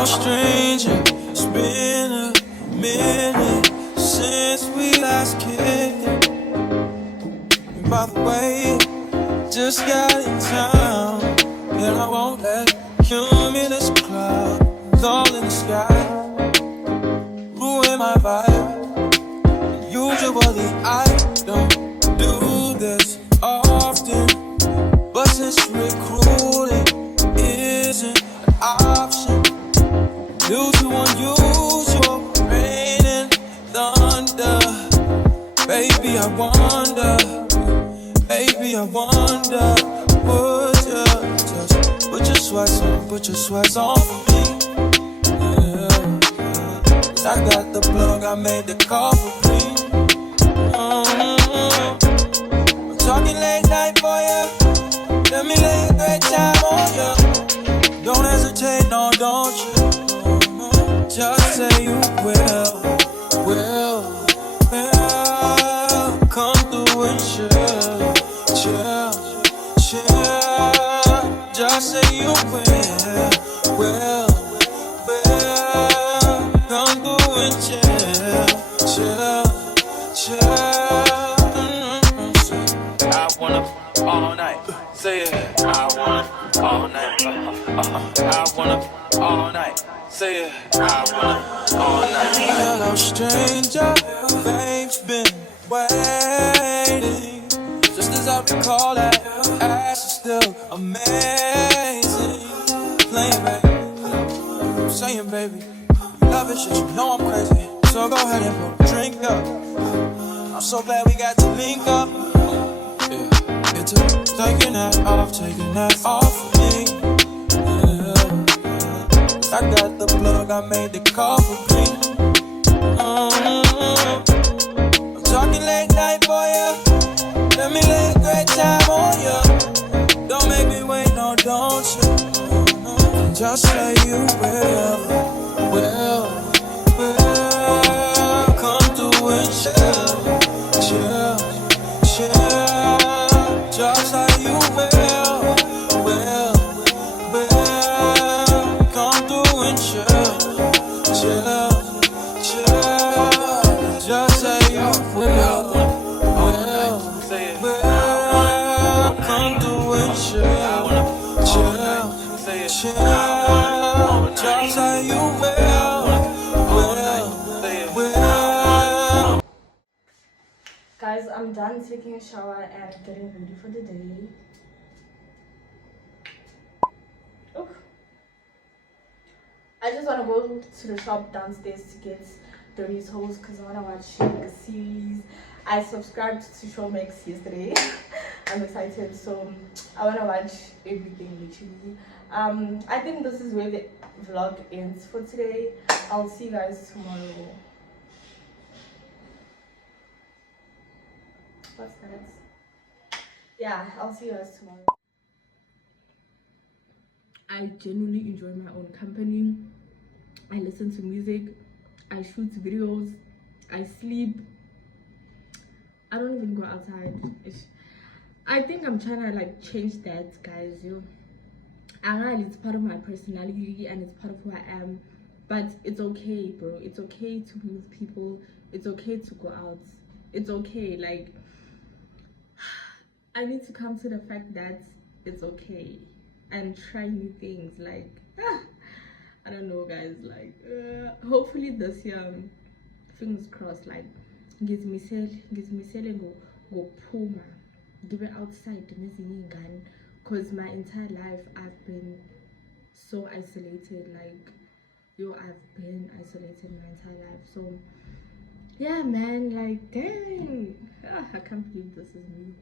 no stranger. It's been a minute since we last kicked it. And by the way, just got in town, and I won't let cumulus clouds all in the sky ruin my vibe. Usually I don't do this often, but since recruiting isn't an option due to unusual rain and thunder, baby I wonder, would you just put your sweats on for me? Yeah. I got the plug, I made the call for free. I'm talking late night for ya. Let me lay a great time on ya. Don't hesitate, no, don't you? Just say you will. Come through and chill. Just say you will. Come through and chill. I wanna all night. Say it. I wanna all night. I wanna all night. Say it. I wanna all night. Hello, stranger. Babe's been waiting. Just as I recall that ass is still amazing. Playing, baby. Saying, baby. You love it, shit. You know I'm crazy. So go ahead and pour a drink up. I'm so glad we got to link up. Yeah, it's taking that off of me. Yeah. I got the plug, I made the call for me. I'm talking late night for ya. Let me lay a great time on ya. Don't make me wait, no, don't you? Just say you will. Come through and chill. Just like you will. Come through and chill. Just say you will. Come through and chill. Just like you will. Guys, I'm done taking a shower and getting ready for the day. Oh. I just want to go to the shop downstairs to get Doritos because I want to watch a series. I subscribed to Showmax yesterday. I'm excited, so I want to watch everything literally. I think this is where the vlog ends for today. I'll see you guys tomorrow. What's that? Yeah, I'll see you guys tomorrow. I genuinely enjoy my own company. I listen to music, I shoot videos, I sleep. I don't even go outside. I think I'm trying to like change that, guys. It's part of my personality and it's part of who I am. But it's okay, bro. It's okay to meet people. It's okay to go out. It's okay. Like, I need to come to the fact that it's okay and try new things. Like, I don't know, guys. Like, hopefully this year, fingers crossed, like, ngizimisele ngophuma ngibe outside nezinye ingane, because my entire life I've been so isolated. Like, I've been isolated my entire life. So yeah, man, like, dang, I can't believe this is me.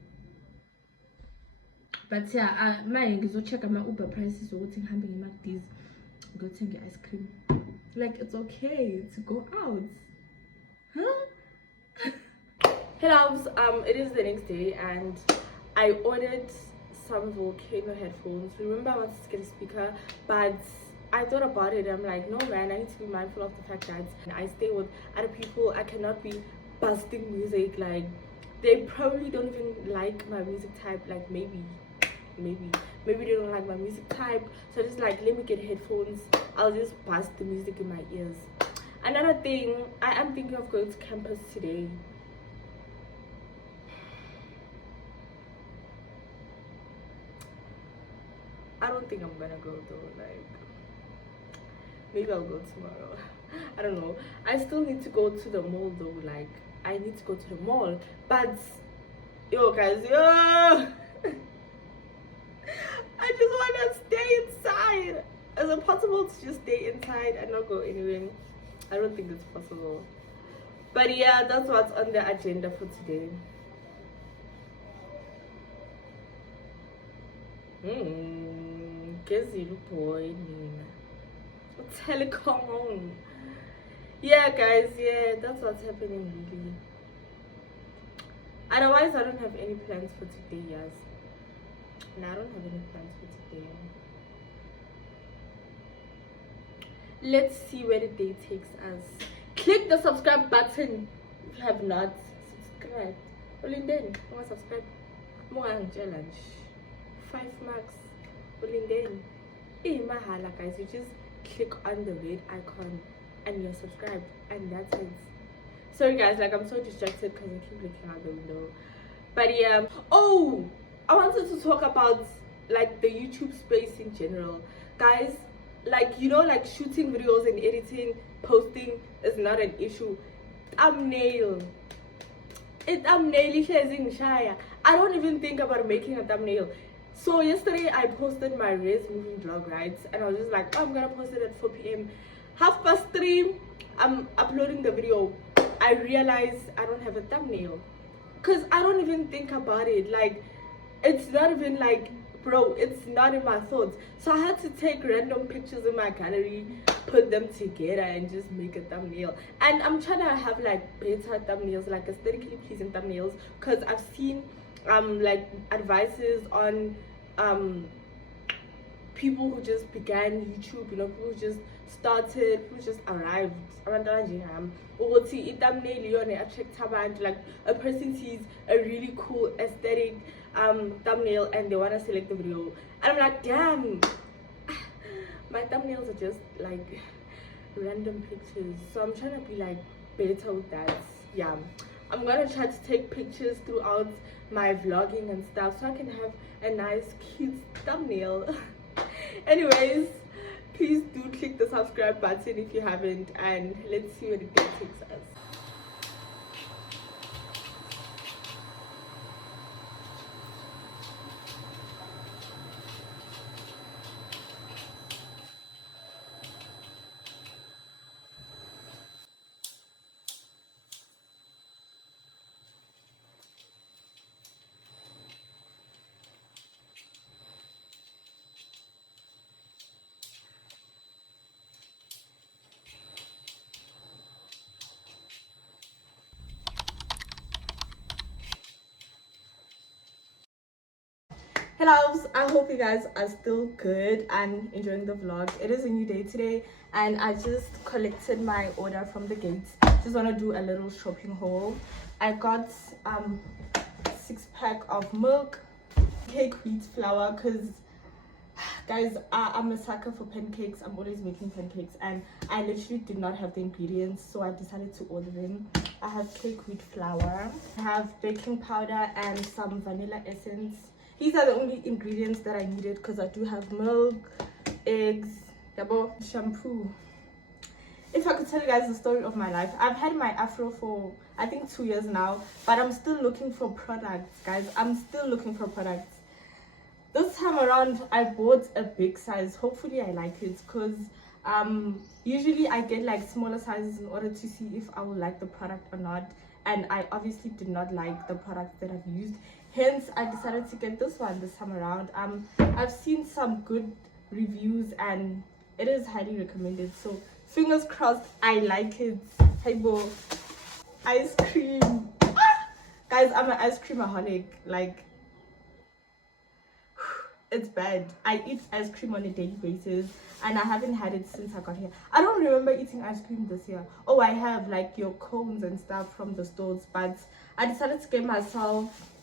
But yeah, manje ngizocheck ama Uber prices ukuthi ngihambe ngeMcD's ngiyothenga ice cream. Like, it's okay to go out, huh? Hey loves, it is the next day and I ordered some Volcano headphones. Remember, I wanted to get a speaker, but I thought about it. I'm like, no man, I need to be mindful of the fact that I stay with other people. I cannot be busting music. Like, they probably don't even like my music type. Like, maybe maybe they don't like my music type, so just like, let me get headphones, I'll just blast the music in my ears. Another thing, I am thinking of going to campus today. I don't think I'm gonna go though, like maybe I'll go tomorrow. I don't know. I still need to go to the mall though, like I need to go to the mall, but yo guys, yo I just want to stay inside. Is it possible to just stay inside and not go anywhere? I don't think it's possible, but yeah, that's what's on the agenda for today. Gezile boy Nina. Telecom. Yeah guys, yeah, that's what's happening really. Otherwise I don't have any plans for today, yes. No, I don't have any plans for today. Let's see where the day takes us. Click the subscribe button if you have not subscribed. Ulindeni, subscribe. More challenge. 5 marks. Ulindeni. Mahala guys, you just click on the red icon and you're subscribed, and that's it. Sorry guys, like I'm so distracted because I keep looking out the window. But yeah, oh, I wanted to talk about like the YouTube space in general, guys. Like, you know, like shooting videos and editing, posting is not an issue. Thumbnail, I don't even think about making a thumbnail. So yesterday I posted my race moving vlog, right? And I was just like, oh, I'm gonna post it at 4 p.m. 3:30, I'm uploading the video. I realized I don't have a thumbnail, because I don't even think about it. Like, it's not even like, bro, it's not in my thoughts. So I had to take random pictures in my gallery, put them together and just make a thumbnail. And I'm trying to have like better thumbnails, like aesthetically pleasing thumbnails, because I've seen like advices on people who just began YouTube, you know, people who just started, who just arrived. Like a person sees a really cool aesthetic thumbnail and they want to select the video, and I'm like, damn, my thumbnails are just like random pictures. So I'm trying to be like better with that. Yeah, I'm gonna try to take pictures throughout my vlogging and stuff so I can have a nice cute thumbnail. Anyways, please do click the subscribe button if you haven't, and let's see where the day takes us. Hello, I hope you guys are still good and enjoying the vlog. It is a new day today and I just collected my order from the gates. Just want to do a little shopping haul. I got 6-pack of milk, cake wheat flour, because guys, I'm a sucker for pancakes. I'm always making pancakes and I literally did not have the ingredients, so I decided to order them. I have cake wheat flour, I have baking powder and some vanilla essence. These are the only ingredients that I needed, because I do have milk, eggs, shampoo. If I could tell you guys the story of my life, I've had my afro for I think 2 years now, but I'm still looking for products, guys. I'm still looking for products. This time around I bought a big size. Hopefully I like it, because usually I get like smaller sizes in order to see if I will like the product or not, and I obviously did not like the products that I've used. Hence I decided to get this one this time around. I've seen some good reviews and it is highly recommended, so fingers crossed I like it. Hey bo, ice cream. Guys, I'm an ice creamaholic. Like, it's bad. I eat ice cream on a daily basis and I haven't had it since I got here. I don't remember eating ice cream this year. Oh, I have like your cones and stuff from the stores, but I decided to get myself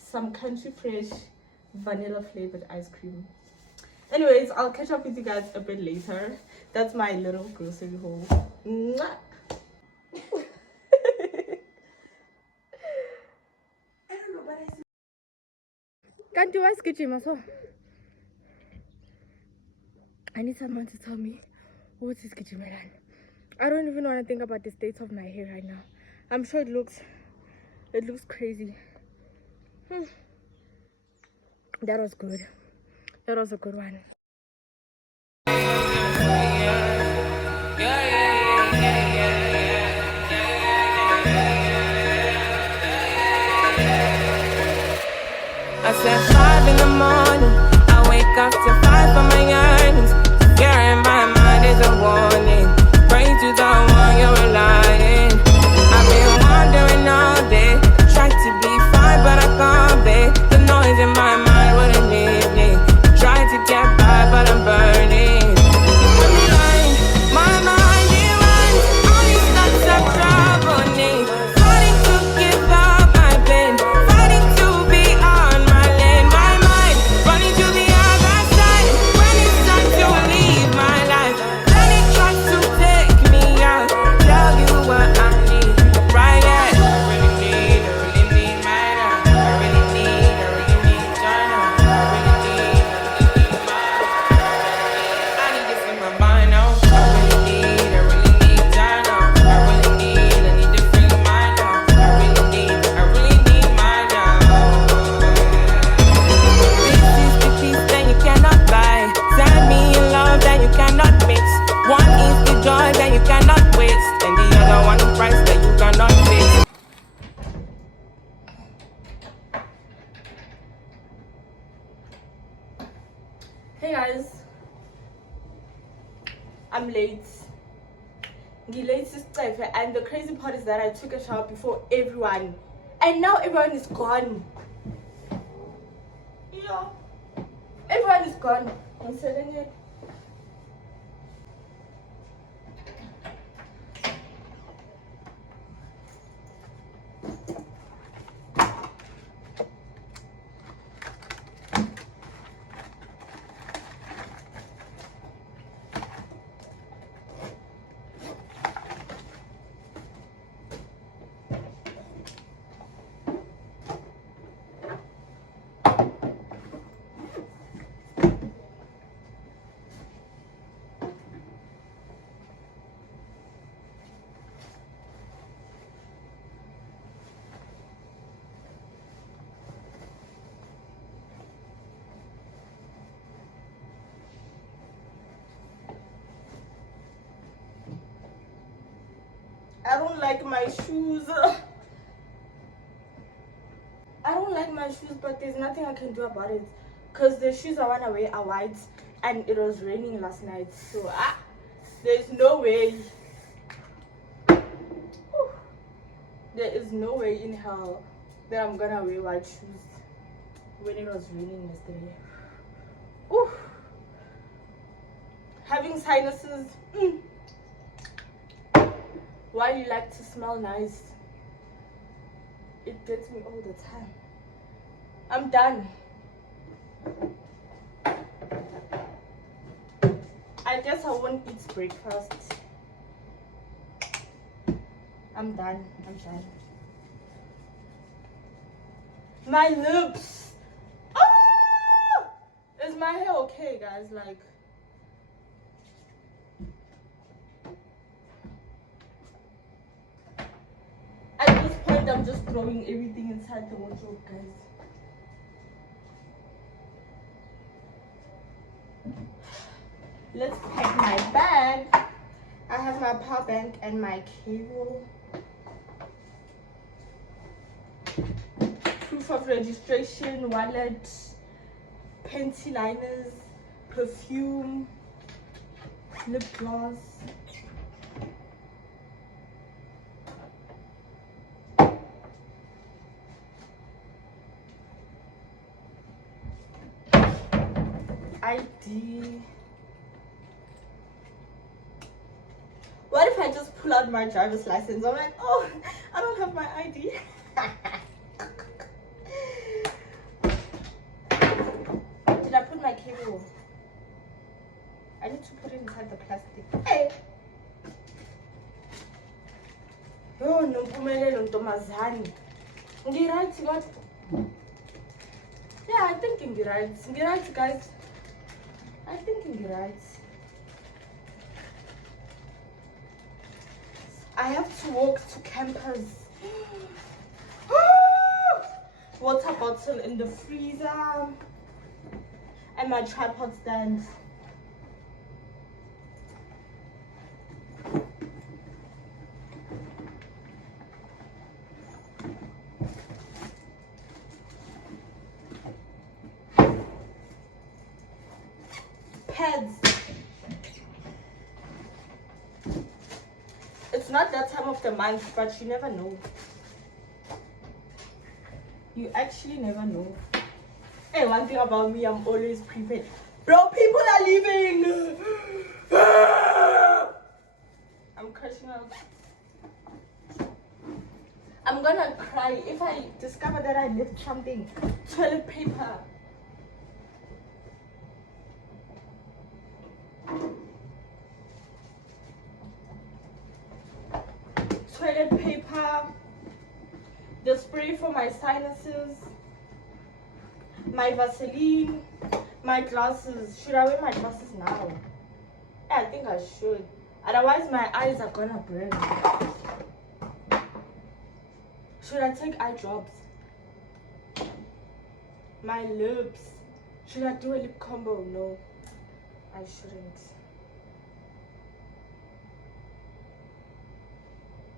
some Country Fresh vanilla flavored ice cream. Anyways, I'll catch up with you guys a bit later. That's my little grocery haul. Mwah. Can't do ice cream as well. I need someone to tell me what is kitchen Milan. I don't even want to think about the state of my hair right now. I'm sure it looks crazy. That was good. That was a good one. I said 5 in the morning, I wake up to 5 for my earnings. Fear in my mind is a warning. Pray to the one you're relying. I've been wandering all day, tried to be fine but I can't be. The noise in my mind wouldn't leave me. Tried to get by but I'm burning. I'm blind, my mind it runs. All these thoughts of trouble me. Fighting to give up my pain, fighting to be on my lane. My mind running to the other side. When it's time to leave my life, then it tries to take me out. Tell you what I need, right? Yeah. I really need my love. I really need your love. I really need my. I need this in my mind now. I really need your love. I really need to feel my love. I really need my love. This is the peace that you cannot buy. Send me in love that you cannot mix. One is the joy that you cannot waste, and the other one the price that you cannot fix. Hey guys, I'm late. And the crazy part is that I took a shower before everyone, and now everyone is gone. Yeah, everyone is gone. I'm telling you. I don't like my shoes. I don't like my shoes, but there's nothing I can do about it. Because the shoes I want to wear are white, and it was raining last night. So, there's no way. There is no way in hell that I'm going to wear white shoes when it was raining yesterday. Ooh. Having sinuses. While you like to smell nice, it gets me all the time. I'm done. I guess I won't eat breakfast. I'm done. My lips. Ah! Is my hair okay, guys? Like, at this point, I'm just throwing everything inside the wardrobe, guys. Let's pack my bag. I have my power bank and my cable. Proof of registration, wallet, panty liners, perfume, lip gloss. ID. What if I just pull out my driver's license? I'm like, oh, I don't have my ID. cable. I need to put it inside the plastic. Hey! Oh, no, Pumelelo Ntomazani. Right, what? Yeah, I think you're right. You're right, guys. I think you're right. I have to walk to campus. Water bottle in the freezer. And my tripod stand. Pads. It's not that time of the month, but you never know. You actually never know. Hey, one thing about me, I'm always prepared. Bro, people are leaving. I'm crashing out. I'm gonna cry if I discover that I left something. Toilet paper. Toilet paper. The spray for my sinuses. My Vaseline. My glasses. Should I wear my glasses now? Yeah, I think I should. Otherwise, my eyes are gonna burn. Should I take eye drops? My lips. Should I do a lip combo? No, I shouldn't.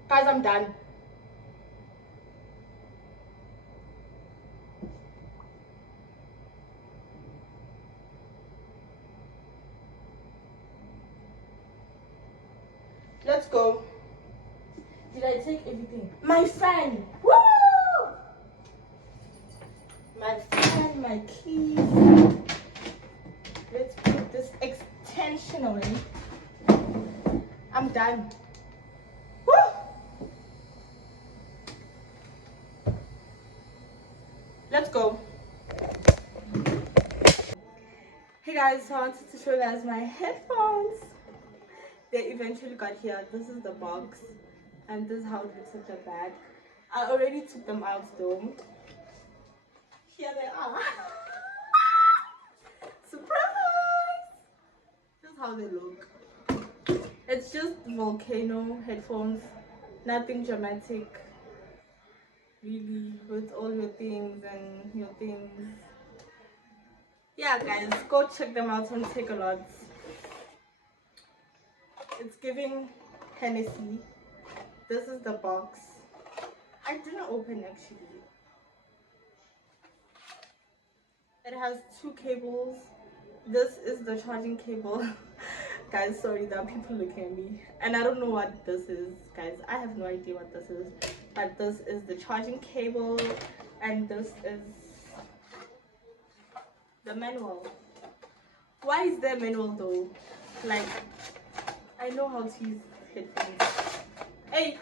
Guys, I'm done. Let's go. Did I take everything? My fan! Woo! My fan, my keys. Let's put this extension away. I'm done. Woo! Let's go. Hey guys, so I wanted to show you guys my headphones. They eventually got here. This is the box. And this is how it looks at the back. I already took them out though. Here they are. Surprise! This is how they look. It's just Volcano headphones. Nothing dramatic. Really, with all your things and your things. Yeah guys, go check them out on Takealot. It's giving Hennessy. This is the box. I didn't open actually. It has 2 cables. This is the charging cable. Guys, sorry, there are people looking at me. And I don't know what this is, guys. I have no idea what this is. But this is the charging cable. And this is the manual. Why is there a manual though? Like, I know how to use headphones. Hey!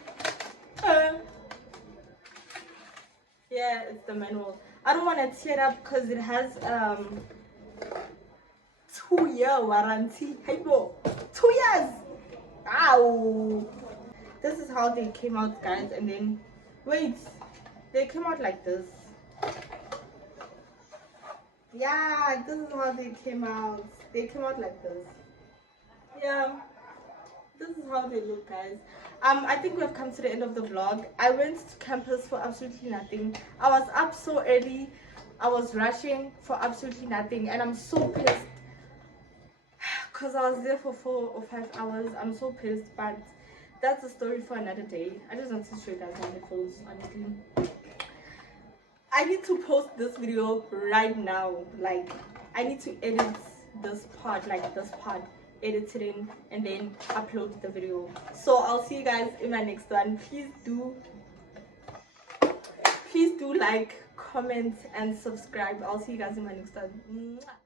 Yeah, it's the manual. I don't want to tear it up because it has 2-year warranty. Hey bro, 2 years! Ow! This is how they came out, guys. And then, wait, they came out like this. Yeah, this is how they came out. They came out like this. Yeah, this is how they look, guys. I think we have come to the end of the vlog. I went to campus for absolutely nothing. I was up so early. I was rushing for absolutely nothing, and I'm so pissed because I was there for 4 or 5 hours. I'm so pissed, but that's a story for another day. I just want to show you guys my headphones, honestly. I need to post this video right now. Like, I need to edit this part, like this part, edit it in, and then upload the video. So I'll see you guys in my next one. Please do like, comment, and subscribe. I'll see you guys in my next one. Mwah.